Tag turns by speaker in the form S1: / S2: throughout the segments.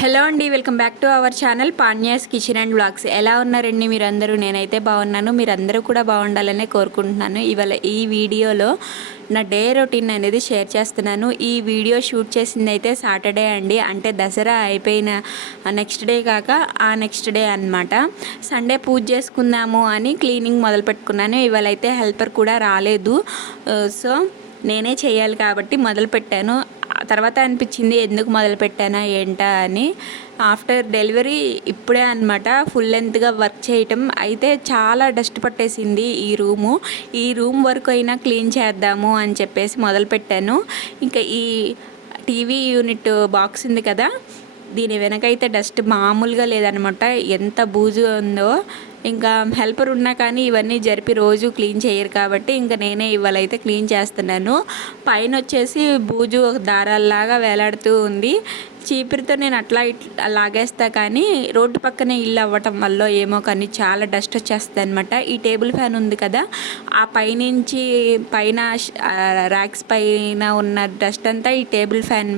S1: Hello అండి welcome back to our channel పాన్యాస్ kitchen and blogs ఎలా ఉన్నారండి మీరందరూ? నేనైతే బాగున్నాను. మీరందరూ కూడా బాగుండాలనే కోరుకుంటున్నాను. ఇవాళ ఈ వీడియోలో నా డే రొటీన్ అనేది షేర్ చేస్తున్నాను. ఈ వీడియో షూట్ చేసింది అయితే సాటర్డే అండి. అంటే దసరా అయిపోయిన నెక్స్ట్ డే కాక ఆ నెక్స్ట్ డే అన్నమాట. సండే పూజ చేసుకుందాము అని క్లీనింగ్ మొదలు పెట్టుకున్నాను ఇవాళ అయితే హెల్పర్ కూడా రాలేదు. సో నేనే చేయాలి కాబట్టి మొదలుపెట్టాను తర్వాత అనిపించింది ఎందుకు మొదలుపెట్టానా ఏంటా అని. ఆఫ్టర్ డెలివరీ ఇప్పుడే అనమాట ఫుల్ లెంత్గా వర్క్ చేయటం. అయితే చాలా డస్ట్ పట్టేసింది ఈ రూము. ఈ రూమ్ వరకు అయినా క్లీన్ చేద్దాము అని చెప్పేసి మొదలుపెట్టాను ఇంకా ఈ టీవీ యూనిట్ బాక్స్ ఉంది కదా దీని వెనకైతే డస్ట్ మామూలుగా లేదనమాట ఎంత బూజు ఉందో ఇంకా హెల్పర్ ఉన్నా కానీ ఇవన్నీ జరిపి రోజు క్లీన్ చేయరు కాబట్టి ఇంకా నేనే ఇవాళ అయితే క్లీన్ చేస్తున్నాను. పైన వచ్చేసి బూజు ఒక దారాల్లాగా వేలాడుతూ ఉంది. చీపురితో నేను అట్లా ఇట్లా లాగేస్తా కానీ రోడ్డు పక్కనే ఇల్లు అవ్వటం వల్ల ఏమో కానీ చాలా డస్ట్ వచ్చేస్తుంది అనమాట ఈ టేబుల్ ఫ్యాన్ ఉంది కదా ఆ పైనుంచి పైన ర్యాక్స్ పైన ఉన్న డస్ట్ అంతా ఈ టేబుల్ ఫ్యాన్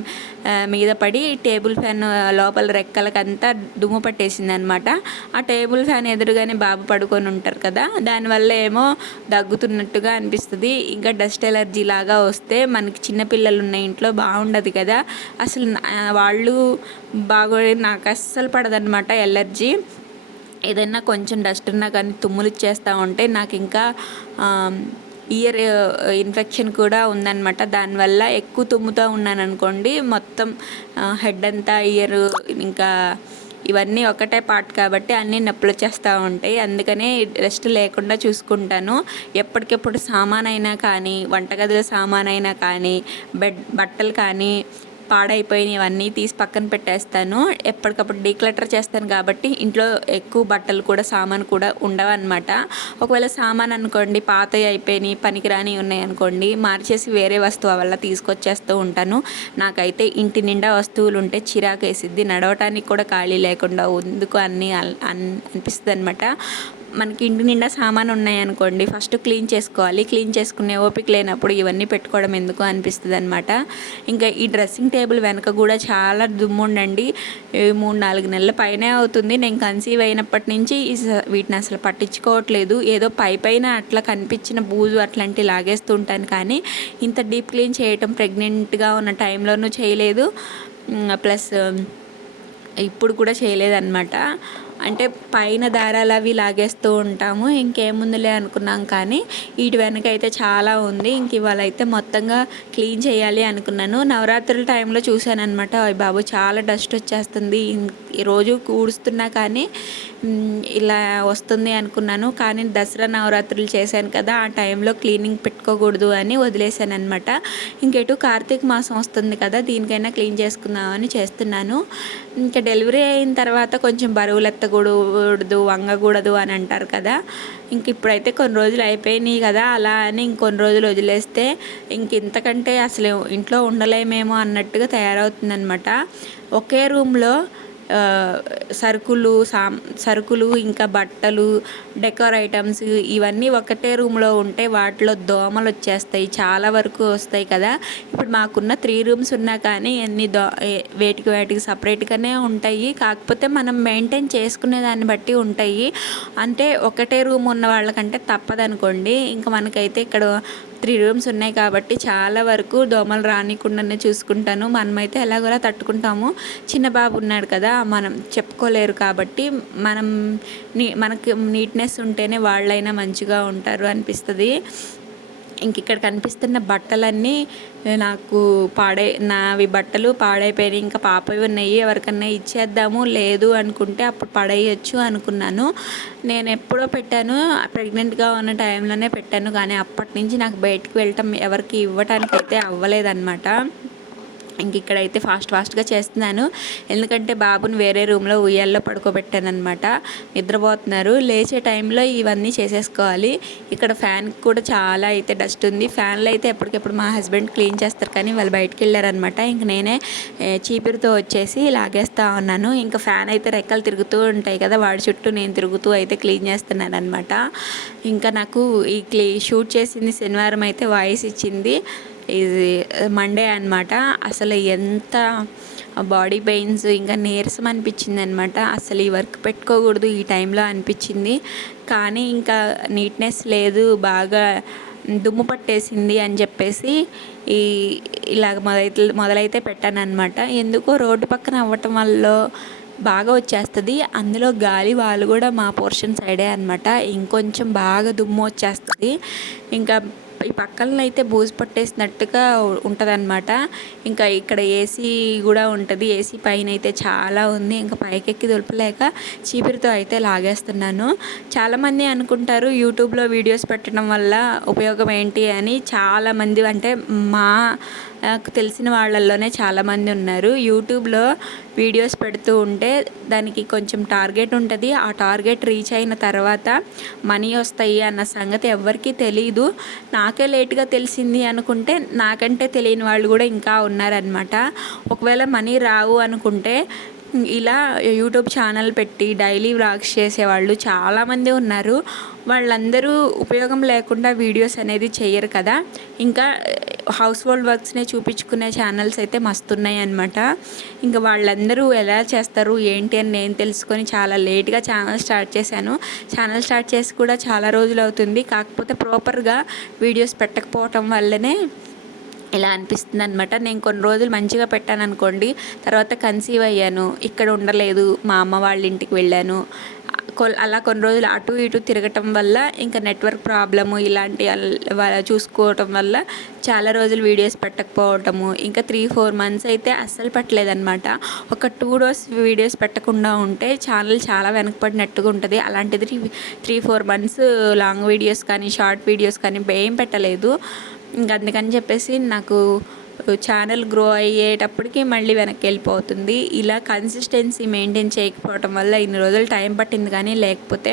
S1: మీద పడి టేబుల్ ఫ్యాన్ లోపల రెక్కలకంతా దుమ్ము పట్టేసింది అనమాట ఆ టేబుల్ ఫ్యాన్ ఎదురుగానే బాబు పడుకొని ఉంటారు కదా దానివల్ల ఏమో దగ్గుతున్నట్టుగా అనిపిస్తుంది. ఇంకా డస్ట్ ఎలర్జీ లాగా వస్తే మనకి చిన్నపిల్లలు ఉన్న ఇంట్లో బాగుండదు కదా. అసలు వాళ్ళు వాళ్ళు బాగో నాకు అస్సలు పడదనమాట ఎలర్జీ. ఏదైనా కొంచెం డస్ట్ ఉన్నా కానీ తుమ్ములు ఇచ్చేస్తూ ఉంటే నాకు ఇంకా ఇయర్ ఇన్ఫెక్షన్ కూడా ఉందన్నమాట. దానివల్ల ఎక్కువ తుమ్ముతూ ఉన్నాను అనుకోండి మొత్తం హెడ్ అంతా ఇయర్ ఇంకా ఇవన్నీ ఒకటే పార్ట్ కాబట్టి అన్నీ నొప్పులు వచ్చేస్తూ ఉంటాయి. అందుకనే రెస్ట్ లేకుండా చూసుకుంటాను. ఎప్పటికెప్పుడు సామాన్ అయినా కానీ వంటగదిలో సామాన్ అయినా కానీ బెడ్ బట్టలు కానీ పాడైపోయినవన్నీ తీసి పక్కన పెట్టేస్తాను. ఎప్పటికప్పుడు డీక్లటర్ చేస్తాను కాబట్టి ఇంట్లో ఎక్కువ బట్టలు కూడా సామాన్ కూడా ఉండవన్నమాట. ఒకవేళ సామాన్ అనుకోండి పాతవి అయిపోయినాయి పనికిరాని ఉన్నాయి అనుకోండి మార్చేసి వేరే వస్తువు వల్ల తీసుకొచ్చేస్తూ ఉంటాను. నాకైతే ఇంటి నిండా వస్తువులు ఉంటే చిరాకు వేసిద్ది నడవటానికి కూడా ఖాళీ లేకుండా ఎందుకు అన్నీ అల్- అనిపిస్తుంది అనమాట మనకి ఇంటి నిండా సామాన్ ఉన్నాయనుకోండి ఫస్ట్ క్లీన్ చేసుకోవాలి. క్లీన్ చేసుకునే ఓపిక లేనప్పుడు ఇవన్నీ పెట్టుకోవడం ఎందుకు అనిపిస్తుంది అనమాట ఇంకా ఈ డ్రెస్సింగ్ టేబుల్ వెనక కూడా చాలా దుమ్ము ఉండండి మూడు నాలుగు నెలల పైనే అవుతుంది. నేను కన్సీవ్ అయినప్పటి నుంచి ఈ వీటిని అసలు పట్టించుకోవట్లేదు. ఏదో పై పైన అట్లా కనిపించిన బూజు అట్లాంటివి లాగేస్తుంటాను కానీ ఇంత డీప్ క్లీన్ చేయటం ప్రెగ్నెంట్గా ఉన్న టైంలోనూ చేయలేదు. ప్లస్ ఇప్పుడు కూడా చేయలేదన్నమాట. అంటే పైన దారాలు అవి లాగేస్తూ ఉంటాము. ఇంకేముందిలే అనుకున్నాం కానీ వీటి వెనక అయితే చాలా ఉంది. ఇంక ఇవాళ అయితే మొత్తంగా క్లీన్ చేయాలి అనుకున్నాను. నవరాత్రుల టైంలో చూశాను అనమాట బాబు చాలా డస్ట్ వచ్చేస్తుంది. రోజు కూడుస్తున్నా కానీ ఇలా వస్తుంది అనుకున్నాను. కానీ దసరా నవరాత్రులు చేశాను కదా ఆ టైంలో క్లీనింగ్ పెట్టుకోకూడదు అని వదిలేశాను అనమాట ఇంకెటు కార్తీక మాసం వస్తుంది కదా దీనికైనా క్లీన్ చేసుకుందామని చేస్తున్నాను. ఇంకా డెలివరీ అయిన తర్వాత కొంచెం బరువులు ఎత్తకూడదు వంగకూడదు అని అంటారు కదా. ఇంక ఇప్పుడైతే కొన్ని రోజులు అయిపోయినాయి కదా అలా అని ఇంకొన్ని రోజులు వదిలేస్తే ఇంక ఇంతకంటే అసలు ఇంట్లో ఉండలేమేమో అన్నట్టుగా తయారవుతుందనమాట ఒకే రూమ్లో సరుకులు సాం సరుకులు ఇంకా బట్టలు డెకోర్ ఐటమ్స్ ఇవన్నీ ఒకటే రూమ్లో ఉంటే వాటిలో దోమలు వచ్చేస్తాయి చాలా వరకు వస్తాయి కదా. ఇప్పుడు మాకున్న త్రీ రూమ్స్ ఉన్నా కానీ ఎన్ని దో వేటికి వేటికి సపరేట్గానే ఉంటాయి. కాకపోతే మనం మెయింటైన్ చేసుకునే దాన్ని బట్టి ఉంటాయి. అంటే ఒకటే రూమ్ ఉన్న వాళ్ళకంటే తప్పదనుకోండి. ఇంకా మనకైతే ఇక్కడ త్రీ రూమ్స్ ఉన్నాయి కాబట్టి చాలా వరకు దోమలు రానికుండానే చూసుకుంటాను. మనమైతే ఎలాగోలా తట్టుకుంటాము. చిన్న బాబు ఉన్నాడు కదా మనం చెప్పుకోలేరు కాబట్టి మనం నీ మనకి నీట్నెస్ ఉంటేనే వాళ్ళైనా మంచిగా ఉంటారు అనిపిస్తుంది. ఇంక ఇక్కడ కనిపిస్తున్న బట్టలన్నీ నాకు పాడై నావి బట్టలు పాడైపోయినాయి. ఇంకా పాపవి ఉన్నాయి. ఎవరికన్నా ఇచ్చేద్దాము లేదు అనుకుంటే అప్పుడు పడేయచ్చు అనుకున్నాను. నేను ఎప్పుడో పెట్టాను. ప్రెగ్నెంట్గా ఉన్న టైంలోనే పెట్టాను. కానీ అప్పటి నుంచి నాకు బయటకు వెళ్ళటం ఎవరికి ఇవ్వటానికి అయితే అవ్వలేదన్నమాట. ఇంక ఇక్కడైతే ఫాస్ట్ ఫాస్ట్గా చేస్తున్నాను. ఎందుకంటే బాబుని వేరే రూమ్లో ఉయ్యాల్లో పడుకోబెట్టాను అనమాట నిద్రపోతున్నారు. లేచే టైంలో ఇవన్నీ చేసేసుకోవాలి. ఇక్కడ ఫ్యాన్ కూడా చాలా అయితే డస్ట్ ఉంది. ఫ్యాన్లు అయితే ఎప్పటికెప్పుడు మా హస్బెండ్ క్లీన్ చేస్తారు కానీ వాళ్ళు బయటికి వెళ్ళారనమాట ఇంక నేనే చీపురుతో వచ్చేసి లాగేస్తూ ఉన్నాను. ఇంకా ఫ్యాన్ అయితే రెక్కలు తిరుగుతూ ఉంటాయి కదా వాడి చుట్టూ నేను తిరుగుతూ అయితే క్లీన్ చేస్తున్నాను అనమాట ఇంకా నాకు ఈ క్లీ షూట్ చేసింది శనివారం అయితే వాయిస్ ఇచ్చింది. ఇది మండే అనమాట అసలు ఎంత బాడీ పెయిన్స్ ఇంకా నీరసం అనిపించింది అనమాట అసలు ఈ వర్క్ పెట్టుకోకూడదు ఈ టైంలో అనిపించింది. కానీ ఇంకా నీట్నెస్ లేదు బాగా దుమ్ము పట్టేసింది అని చెప్పేసి ఈ ఇలాగ మొదలైతే మొదలైతే పెట్టాను అనమాట ఎందుకో రోడ్డు పక్కన అవ్వటం వల్ల బాగా వచ్చేస్తుంది. అందులో గాలి వాళ్ళు కూడా మా పోర్షన్ సైడే అనమాట ఇంకొంచెం బాగా దుమ్ము వచ్చేస్తుంది. ఇంకా ఈ పక్కన అయితే బూజు పట్టేసినట్టుగా ఉంటుంది అనమాట ఇంకా ఇక్కడ ఏసీ కూడా ఉంటుంది. ఏసీ పైన అయితే చాలా ఉంది. ఇంకా పైకెక్కి దులపలేక చీపిరితో అయితే లాగేస్తున్నాను. చాలామంది అనుకుంటారు యూట్యూబ్లో వీడియోస్ పెట్టడం వల్ల ఉపయోగం ఏంటి అని. చాలామంది అంటే మా నాకు తెలిసిన వాళ్ళల్లోనే చాలామంది ఉన్నారు. యూట్యూబ్లో వీడియోస్ పెడుతూ ఉంటే దానికి కొంచెం టార్గెట్ ఉంటుంది. ఆ టార్గెట్ రీచ్ అయిన తర్వాత మనీ వస్తాయి అన్న సంగతి ఎవరికీ తెలియదు నాకే లేట్గా తెలిసింది అనుకుంటే నాకంటే తెలియని వాళ్ళు కూడా ఇంకా ఉన్నారనమాట ఒకవేళ మనీ రావు అనుకుంటే ఇలా యూట్యూబ్ ఛానల్ పెట్టి డైలీ వ్లాగ్స్ చేసేవాళ్ళు చాలామంది ఉన్నారు. వాళ్ళందరూ ఉపయోగం లేకుండా వీడియోస్ అనేది చేయరు కదా. ఇంకా హౌస్ హోల్డ్ వర్క్స్నే చూపించుకునే ఛానల్స్ అయితే మస్తున్నాయి అనమాట ఇంకా వాళ్ళందరూ ఎలా చేస్తారు ఏంటి అని నేను తెలుసుకొని చాలా లేట్గా ఛానల్ స్టార్ట్ చేశాను. ఛానల్ స్టార్ట్ చేసి కూడా చాలా రోజులు అవుతుంది. కాకపోతే ప్రాపర్గా వీడియోస్ పెట్టకపోవటం వల్లనే ఇలా అనిపిస్తుంది అనమాట నేను కొన్ని రోజులు మంచిగా పెట్టాను అనుకోండి తర్వాత కన్సీవ్ అయ్యాను. ఇక్కడ ఉండలేదు మా అమ్మ వాళ్ళ ఇంటికి వెళ్ళాను. అలా కొన్ని రోజులు అటు ఇటు తిరగటం వల్ల ఇంకా నెట్వర్క్ ప్రాబ్లము ఇలాంటి చూసుకోవటం వల్ల చాలా రోజులు వీడియోస్ పెట్టకపోవటము ఇంకా త్రీ ఫోర్ మంత్స్ అయితే అస్సలు పెట్టలేదన్నమాట. ఒక టూ డోస్ వీడియోస్ పెట్టకుండా ఉంటే ఛానల్ చాలా వెనకపడినట్టుగా ఉంటుంది. అలాంటిది three four months long videos కానీ షార్ట్ వీడియోస్ కానీ ఏం పెట్టలేదు. ఇంక అందుకని చెప్పేసి నాకు ఛానల్ గ్రో అయ్యేటప్పటికి మళ్ళీ వెనక్కి వెళ్ళిపోతుంది. ఇలా కన్సిస్టెన్సీ మెయింటైన్ చేయకపోవటం వల్ల ఇన్ని రోజులు టైం పట్టింది కానీ లేకపోతే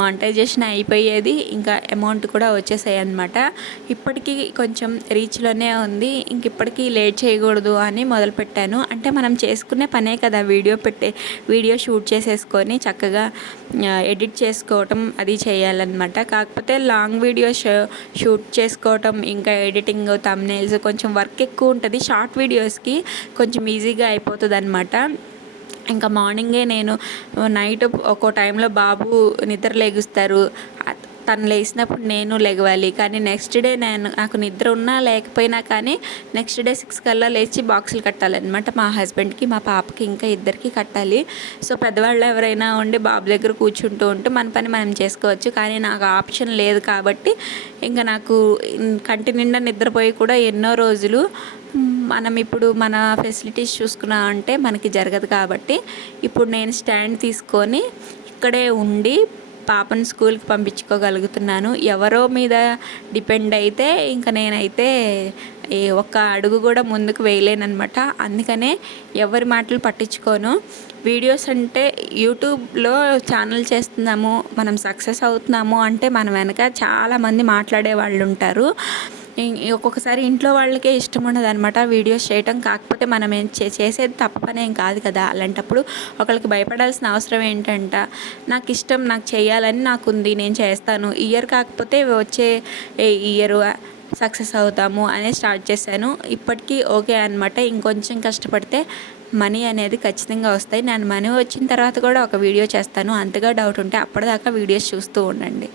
S1: మానిటైజేషన్ అయిపోయేది ఇంకా అమౌంట్ కూడా వచ్చేసాయి అనమాట ఇప్పటికీ కొంచెం రీచ్లోనే ఉంది. ఇంక ఇప్పటికీ లేట్ చేయకూడదు అని మొదలుపెట్టాను అంటే మనం చేసుకునే పనే కదా వీడియో పెట్టే వీడియో షూట్ చేసేసుకొని చక్కగా ఎడిట్ చేసుకోవటం అది చేయాలన్నమాట. కాకపోతే లాంగ్ వీడియో షూట్ చేసుకోవటం ఇంకా ఎడిటింగ్ తమ్నైల్స్ కొంచెం వర్క్ ఎక్కువ ఉంటుంది. షార్ట్ వీడియోస్కి కొంచెం ఈజీగా అయిపోతుంది అనమాట ఇంకా మార్నింగే నేను నైట్ ఒక్కో టైంలో బాబు నిద్ర లేగుస్తారు. తను లేచినప్పుడు నేను లెగవాలి. కానీ నెక్స్ట్ డే నేను నాకు నిద్ర ఉన్నా లేకపోయినా కానీ నెక్స్ట్ డే సిక్స్ కల్లా లేచి బాక్సులు కట్టాలన్నమాట మా హస్బెండ్కి మా పాపకి ఇంకా ఇద్దరికి కట్టాలి. సో పెద్దవాళ్ళు ఎవరైనా ఉండి బాబు దగ్గర కూర్చుంటూ ఉంటే మన పని మనం చేసుకోవచ్చు. కానీ నాకు ఆప్షన్ లేదు కాబట్టి ఇంకా నాకు కంటి నిండా నిద్రపోయి కూడా ఎన్నో రోజులు మనం ఇప్పుడు మన ఫెసిలిటీస్ చూసుకున్నామంటే మనకి జరగదు కాబట్టి ఇప్పుడు నేను స్టాండ్ తీసుకొని ఇక్కడే ఉండి పాపను స్కూల్కి పంపించుకోగలుగుతున్నాను. ఎవరో మీద డిపెండ్ అయితే ఇంకా నేనైతే ఒక్క అడుగు కూడా ముందుకు వేయలేనమాట అందుకనే ఎవరి మాటలు పట్టించుకోను. వీడియోస్ అంటే యూట్యూబ్లో ఛానల్ చేస్తున్నాము మనం సక్సెస్ అవుతున్నాము అంటే మన వెనక చాలామంది మాట్లాడే వాళ్ళు ఉంటారు. ఒక్కొక్కసారి ఇంట్లో వాళ్ళకే ఇష్టం ఉండదు అనమాట వీడియోస్ చేయటం కాకపోతే మనం ఏం చేసేది తప్ప పని ఏం కాదు కదా. అలాంటప్పుడు ఒకరికి భయపడాల్సిన అవసరం ఏంటంట? నాకు ఇష్టం నాకు చేయాలని నాకు ఉంది నేను చేస్తాను. ఇయర్ కాకపోతే వచ్చే ఇయర్ సక్సెస్ అవుతాము అనే స్టార్ట్ చేశాను. ఇప్పటికీ ఓకే అనమాట ఇంకొంచెం కష్టపడితే మనీ అనేది ఖచ్చితంగా వస్తాయి. నేను మనీ వచ్చిన తర్వాత కూడా ఒక వీడియో చేస్తాను. అంతగా డౌట్ ఉంటే అప్పటిదాకా వీడియోస్ చూస్తూ ఉండండి.